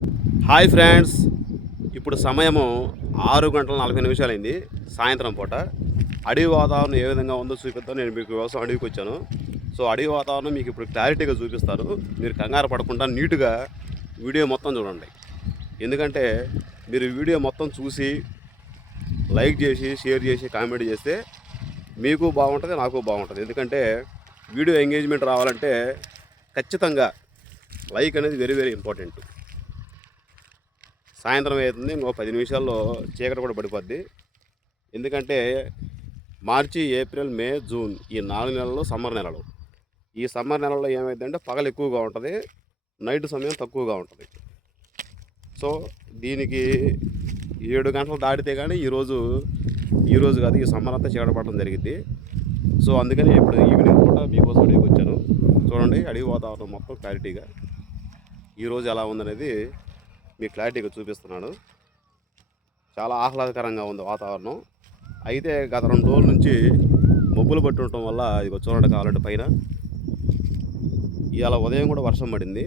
Hi friends, ఇప్పుడు సమయము 6 గంటల 40 నిమిషాలైంది. సాయంత్రం పూట అడవి వాతావరణం ఏ విధంగా ఉందో చూపిద్దాం. నేను మీకు వ్యవసాయం అడవికి వచ్చాను. సో అడవి వాతావరణం మీకు ఇప్పుడు క్లారిటీగా చూపిస్తాను. మీరు కంగారు పడకుండా నీట్గా వీడియో మొత్తం చూడండి. ఎందుకంటే మీరు వీడియో మొత్తం చూసి లైక్ చేసి షేర్ చేసి కామెంట్ చేస్తే మీకు బాగుంటుంది, నాకు బాగుంటుంది. ఎందుకంటే వీడియో ఎంగేజ్మెంట్ రావాలంటే ఖచ్చితంగా లైక్ అనేది వెరీ వెరీ ఇంపార్టెంట్. సాయంత్రం అవుతుంది, ఇంకో 10 నిమిషాల్లో చీకటి కూడా పడిపోద్ది. ఎందుకంటే మార్చి, ఏప్రిల్, మే, జూన్ ఈ 4 నెలలు సమ్మర్ నెలలు. ఈ సమ్మర్ నెలల్లో ఏమైందంటే పగలు ఎక్కువగా ఉంటుంది, నైట్ సమయం తక్కువగా ఉంటుంది. సో దీనికి 7 గంటలు దాటితే కానీ ఈరోజు కాదు, ఈ సమ్మర్ అంతా చీకటి పడడం జరిగింది. సో అందుకని ఇప్పుడు ఈవినింగ్ పూట మీకోసం అడవికి వచ్చాను. చూడండి అడవి వాతావరణం మొత్తం క్లారిటీగా ఈరోజు ఎలా ఉందనేది మీకు క్లారిటీగా చూపిస్తున్నాను. చాలా ఆహ్లాదకరంగా ఉంది వాతావరణం. అయితే గత 2 రోజుల నుంచి మబ్బులు పట్టి ఉండటం వల్ల ఇదిగో చూడండి కావాలంటే పైన ఇవాళ ఉదయం కూడా వర్షం పడింది,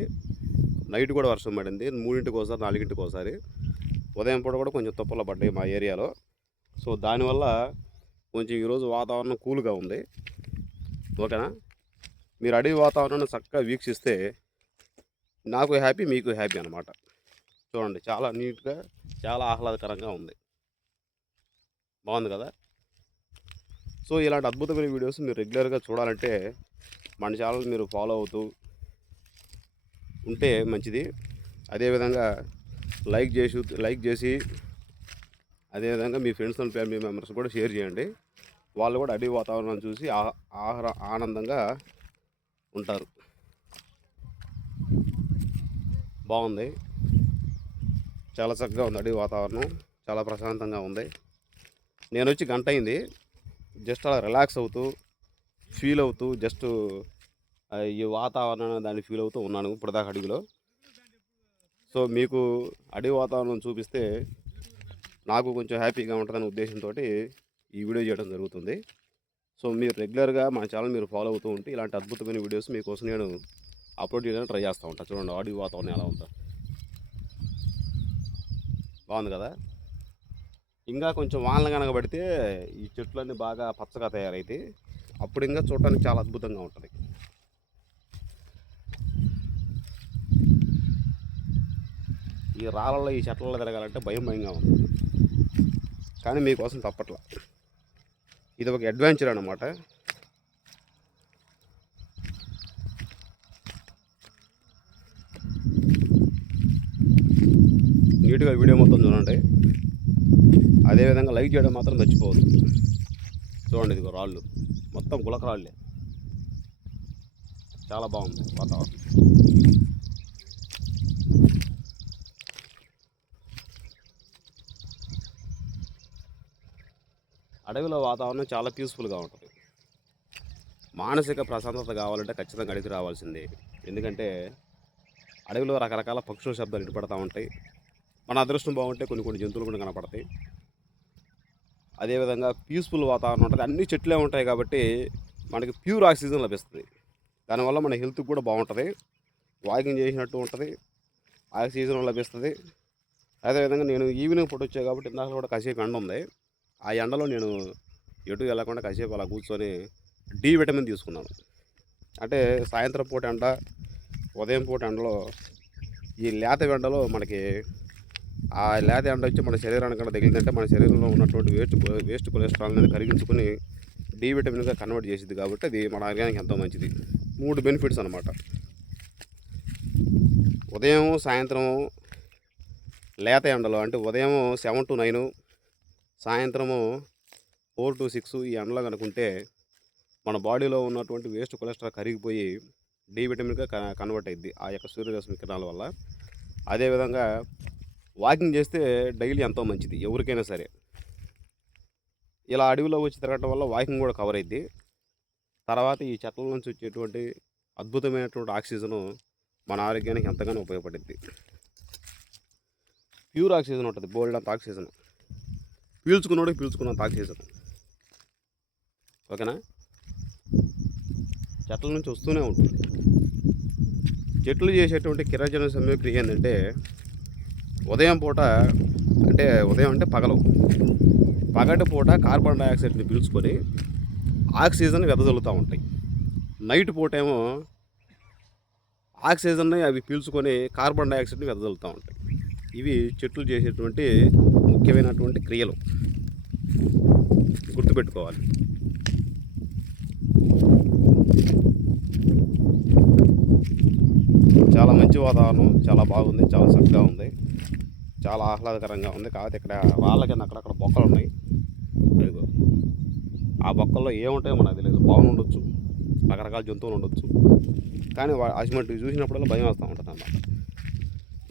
నైట్ కూడా వర్షం పడింది. 3ంటికి ఒకసారి 4ంటికి ఒకసారి ఉదయం పూట కూడా కొంచెం తుప్పలు పడ్డాయి మా ఏరియాలో. సో దానివల్ల కొంచెం ఈరోజు వాతావరణం కూల్గా ఉంది. ఓకేనా? మీరు అడవి వాతావరణాన్ని చక్కగా వీక్షిస్తే నాకు హ్యాపీ, మీకు హ్యాపీ అన్నమాట. చూడండి చాలా నీట్గా, చాలా ఆహ్లాదకరంగా ఉంది. బాగుంది కదా? సో ఇలాంటి అద్భుతమైన వీడియోస్ మీరు రెగ్యులర్గా చూడాలంటే మన ఛానల్ మీరు ఫాలో అవుతూ ఉంటే మంచిది. అదేవిధంగా లైక్ చేసి అదేవిధంగా మీ ఫ్రెండ్స్ అండ్ ఫ్యామిలీ మెంబర్స్ కూడా షేర్ చేయండి. వాళ్ళు కూడా అడవి వాతావరణం చూసి ఆనందంగా ఉంటారు. బాగుంది, చాలా చక్కగా ఉంది అడవి వాతావరణం, చాలా ప్రశాంతంగా ఉంది. నేను వచ్చి గంట అయింది. జస్ట్ అలా రిలాక్స్ అవుతూ ఫీల్ అవుతూ జస్ట్ ఈ వాతావరణాన్ని దాన్ని ఫీల్ అవుతూ ఉన్నాను ఇప్పటిదాకా అడవిలో. సో మీకు అడవి వాతావరణం చూపిస్తే నాకు కొంచెం హ్యాపీగా ఉంటుందనే ఉద్దేశంతో ఈ వీడియో చేయడం జరుగుతుంది. సో మీరు రెగ్యులర్గా మా ఛానల్ మీరు ఫాలో అవుతూ ఉంటే ఇలాంటి అద్భుతమైన వీడియోస్ మీకోసం నేను అప్లోడ్ చేయడానికి ట్రై చేస్తూ ఉంటాను. చూడండి అడవి వాతావరణం ఎలా ఉందో. బాగుంది కదా? ఇంకా కొంచెం వానలు కనుక పడితే ఈ చెట్లన్నీ బాగా పచ్చగా తయారైతాయి. అప్పుడు ఇంకా చూడటానికి చాలా అద్భుతంగా ఉంటుంది. ఈ రాళ్ళల్లో ఈ చెట్లలో తిరగాలంటే భయంగా ఉంది, కానీ మీకోసం తప్పట్లా. ఇది ఒక అడ్వెంచర్ అన్నమాట. నీట్గా వీడియో మొత్తం చూడండి. అదేవిధంగా లైక్ చేయడం మాత్రం మర్చిపోవద్దు. చూడండి ఇదిగో రాళ్ళు మొత్తం గులక రాళ్ళే. చాలా బాగుంది వాతావరణం. అడవిలో వాతావరణం చాలా పీస్ఫుల్గా ఉంటుంది. మానసిక ప్రశాంతత కావాలంటే ఖచ్చితంగా అడవికి రావాల్సిందే. ఎందుకంటే అడవిలో రకరకాల పక్షుల శబ్దాలు వినపడతా ఉంటాయి. మన అదృష్టం బాగుంటే కొన్ని జంతువులు కూడా కనపడతాయి. అదేవిధంగా పీస్ఫుల్ వాతావరణం ఉంటుంది. అన్ని చెట్లే ఉంటాయి కాబట్టి మనకి ప్యూర్ ఆక్సిజన్ లభిస్తుంది. దానివల్ల మన హెల్త్కి కూడా బాగుంటుంది, వాకింగ్ చేసినట్టు ఉంటుంది, ఆక్సిజన్ లభిస్తుంది. అదేవిధంగా నేను ఈవినింగ్ పూట వచ్చాను కాబట్టి ఇందాక కూడా కాసేపు ఎండ ఉంది. ఆ ఎండలో నేను ఎటు వెళ్ళకుండా కాసేపు అలా కూర్చొని డి విటమిన్ తీసుకున్నాను. అంటే సాయంత్రం పూట ఎండ, ఉదయం పూట ఎండలో ఈ లేత ఎండలో మనకి ఆ లేత ఎండ వచ్చి మన శరీరానికి తగిలిందంటే మన శరీరంలో ఉన్నటువంటి వేస్ట్ కొలెస్ట్రాల్ అనేది కరిగించుకొని డి విటమిన్గా కన్వర్ట్ చేసింది. కాబట్టి అది మన ఆరోగ్యానికి ఎంతో మంచిది. 3 బెనిఫిట్స్ అనమాట. ఉదయం, సాయంత్రం లేత ఎండలో అంటే ఉదయం 7 to 9, సాయంత్రము 4 to 6 ఈ ఎండలో కనుకుంటే మన బాడీలో ఉన్నటువంటి వేస్ట్ కొలెస్ట్రాల్ కరిగిపోయి డి విటమిన్గా కన్వర్ట్ అయ్యిద్ది ఆ యొక్క సూర్యరశ్మి కిరణాల వల్ల. అదేవిధంగా వాకింగ్ చేస్తే డైలీ ఎంతో మంచిది ఎవరికైనా సరే. ఇలా అడవిలో వచ్చి తిరగటం వల్ల వాకింగ్ కూడా కవర్ అయ్యిద్ది. తర్వాత ఈ చెట్ల నుంచి వచ్చేటువంటి అద్భుతమైనటువంటి ఆక్సిజను మన ఆరోగ్యానికి ఎంతగానో ఉపయోగపడుద్ది. ప్యూర్ ఆక్సిజన్ ఉంటుంది, బోల్డ్ అంత ఆక్సిజన్, పీల్చుకున్నంత ఆక్సిజన్. ఓకేనా? చెట్ల నుంచి వస్తూనే ఉంటుంది. చెట్లు చేసేటువంటి కిరోజన సమయక్రియ ఏంటంటే ఉదయం పూట అంటే ఉదయం అంటే పగటి పూట కార్బన్ డైఆక్సైడ్ని పీల్చుకొని ఆక్సిజన్ వెదజల్లుతూ ఉంటాయి. నైట్ పూట ఏమో ఆక్సిజన్ని అవి పీల్చుకొని కార్బన్ డైఆక్సైడ్ని వెదజల్లుతూ ఉంటాయి. ఇవి చెట్లు చేసేటువంటి ముఖ్యమైనటువంటి క్రియలు, గుర్తుపెట్టుకోవాలి. చాలా మంచి వాతావరణం, చాలా బాగుంది, చాలా చక్కగా ఉంది, చాలా ఆహ్లాదకరంగా ఉంది. కాకపోతే ఇక్కడ రాళ్ళ కింద అక్కడక్కడ బొక్కలు ఉన్నాయి. అదిగో ఆ బొక్కల్లో ఏముంటాయో మనకు తెలియదు. పావులు ఉండొచ్చు, రకరకాల జంతువులు ఉండొచ్చు. కానీ అటువంటి చూసినప్పుడల్లా భయం వేస్తూ ఉంటుంది అన్నమాట.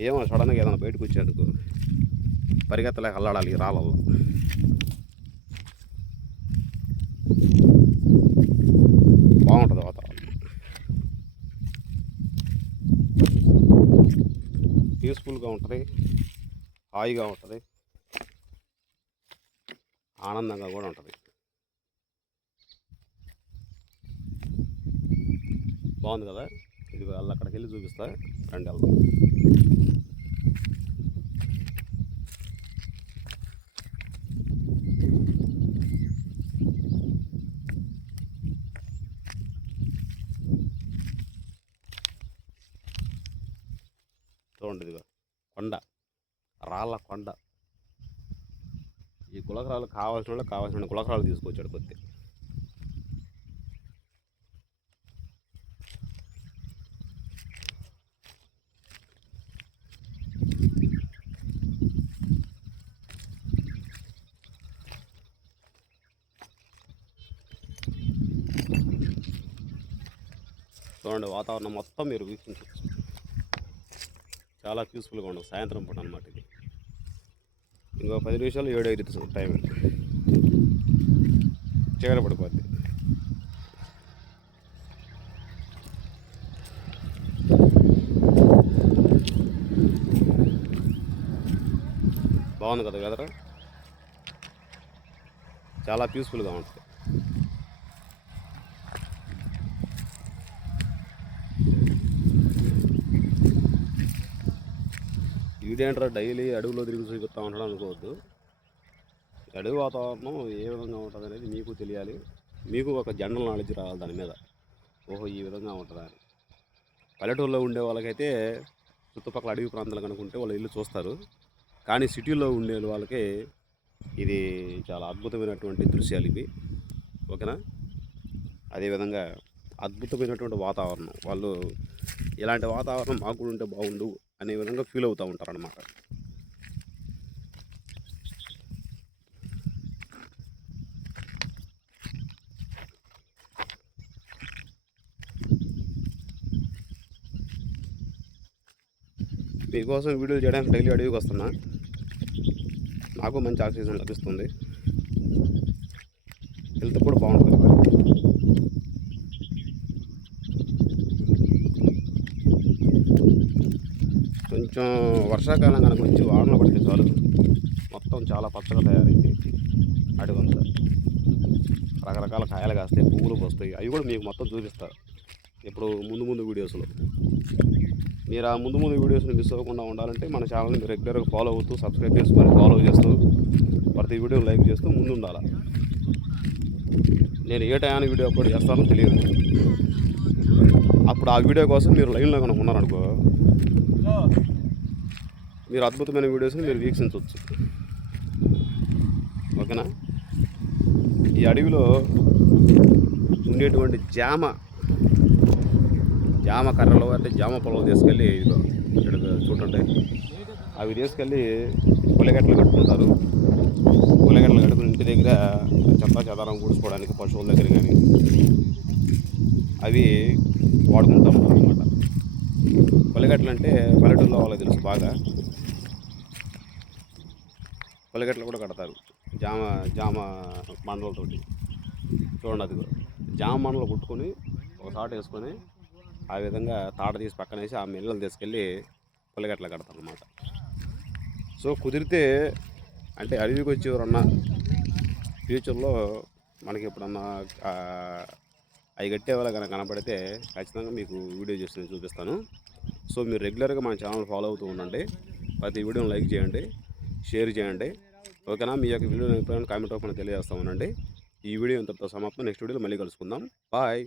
ఏమో సడన్గా ఏదైనా బయటకు వచ్చేందుకు పరిగెత్తలేక అల్లాడాలి ఈ రాళ్ళల్లో. బాగుంటుంది వాతావరణం, పీస్ఫుల్గా ఉంటుంది, హాయిగా ఉంటుంది, ఆనందంగా కూడా ఉంటుంది. బాగుంది కదా. ఇది వాళ్ళు అక్కడికి వెళ్ళి చూపిస్తా, రండి వెళ్దాం. చూడండి, ఇదిగో కొండ, రాళ్ళ కొండ. ఈ గులకరాలు కావాల్సిన గులకరాలు తీసుకొచ్చాడు కొద్ది. చూడండి, వాతావరణం మొత్తం మీరు వీక్షించవచ్చు. చాలా పీస్ఫుల్గా ఉండదు సాయంత్రం పూట అన్నమాట. ఇది ఇంకో 10 నిమిషాలు 7:05 టైం, చీకటి పడిపోద్ది. బాగుంది కదా వెదర్, చాలా పీస్ఫుల్గా ఉంటుంది. వీడేంట్రా డైలీ అడవిలో తిరిగి చూపిస్తూ ఉంటాడు అనుకోవద్దు. అడవి వాతావరణం ఏ విధంగా ఉంటుంది అనేది మీకు తెలియాలి. మీకు ఒక జనరల్ నాలెడ్జ్ రావాలి దాని మీద. ఓహో, ఈ విధంగా ఉంటుందా అని. పల్లెటూరులో ఉండే వాళ్ళకైతే చుట్టుపక్కల అడవి ప్రాంతాలు కనుకుంటే వాళ్ళు ఇల్లు చూస్తారు. కానీ సిటీలో ఉండే వాళ్ళకి ఇది చాలా అద్భుతమైనటువంటి దృశ్యాలు ఇవి. ఓకేనా. అదేవిధంగా అద్భుతమైనటువంటి వాతావరణం. వాళ్ళు ఇలాంటి వాతావరణం మాకు కూడా ఉంటే బాగుండు అనే విధంగా ఫీల్ అవుతూ ఉంటారు అన్నమాట. మీకోసం వీడియోలు చేయడానికి డైలీ అడవికి వస్తున్నా. నాకు మంచి ఆక్సిజన్ లభిస్తుంది, హెల్త్ కూడా బాగుంటుంది. కొంచెం వర్షాకాలం కనుక వచ్చి వానలు పడితే చాలు, మొత్తం చాలా పచ్చగా తయారైంది అడవంతా. రకరకాల కాయలు కాస్తాయి, పువ్వులు వస్తాయి. అవి కూడా మీకు మొత్తం చూపిస్తారు ఇప్పుడు ముందు వీడియోస్లో. మీరు ఆ ముందు వీడియోస్ని మిస్ అవ్వకుండా ఉండాలంటే మన ఛానల్ని మీరు రెగ్యులర్గా ఫాలో అవుతూ, సబ్స్క్రైబ్ చేసుకొని, ఫాలో చేస్తూ, ప్రతి వీడియోని లైక్ చేస్తూ ముందు ఉండాలి. నేను ఏ టైంకి వీడియో అప్లోడ్ చేస్తానో తెలియదు. అప్పుడు ఆ వీడియో కోసం మీరు లైన్లో కనుక ఉన్నారనుకో, మీరు అద్భుతమైన వీడియోస్ని మీరు వీక్షించవచ్చు. ఓకేనా. ఈ అడవిలో ఉండేటువంటి జామ కర్రలు అంటే జామ పొలం తీసుకెళ్ళి ఇక్కడ చూడండి, అవి తీసుకెళ్ళి పుల్లగట్టలు కట్టుకుంటారు. పుల్లగట్టలు కట్టుకుని ఇంటి దగ్గర చెదారం కూర్చుకోవడానికి, పశువుల దగ్గర కానీ అవి వాడుకుంటాం అన్నమాట. పుల్లగట్టలు అంటే పల్లెటూరులో వాళ్ళకి తెలుసు బాగా. పుల్లగట్టలు కూడా కడతారు జామ మండలతోటి. చూడండి, అది కూడా జామ మండలు కుట్టుకొని ఒక తాట వేసుకొని ఆ విధంగా తాట తీసి పక్కన వేసి ఆ మిల్లలు తీసుకెళ్ళి పుల్లగట్టలు కడతారు అన్నమాట. సో కుదిరితే అంటే అడవికి వచ్చి ఎవరన్నా ఫ్యూచర్లో మనకి ఎప్పుడన్నా అవి కట్టే వాళ్ళ కనుక కనపడితే ఖచ్చితంగా మీకు వీడియో చేసి చూపిస్తాను. సో మీరు రెగ్యులర్గా మన ఛానల్ ఫాలో అవుతూ ఉండండి. ప్రతి వీడియోని లైక్ చేయండి, షేర్ చేయండి. ఓకేనా? మీ యొక్క వీడియో అభిప్రాయాన్ని కామెంట్ రూపంలో తెలియజేస్తామనండి. ఈ వీడియో ఇంతటితో సమాప్తం. నెక్స్ట్ వీడియోలో మళ్ళీ కలుసుకుందాం. బాయ్.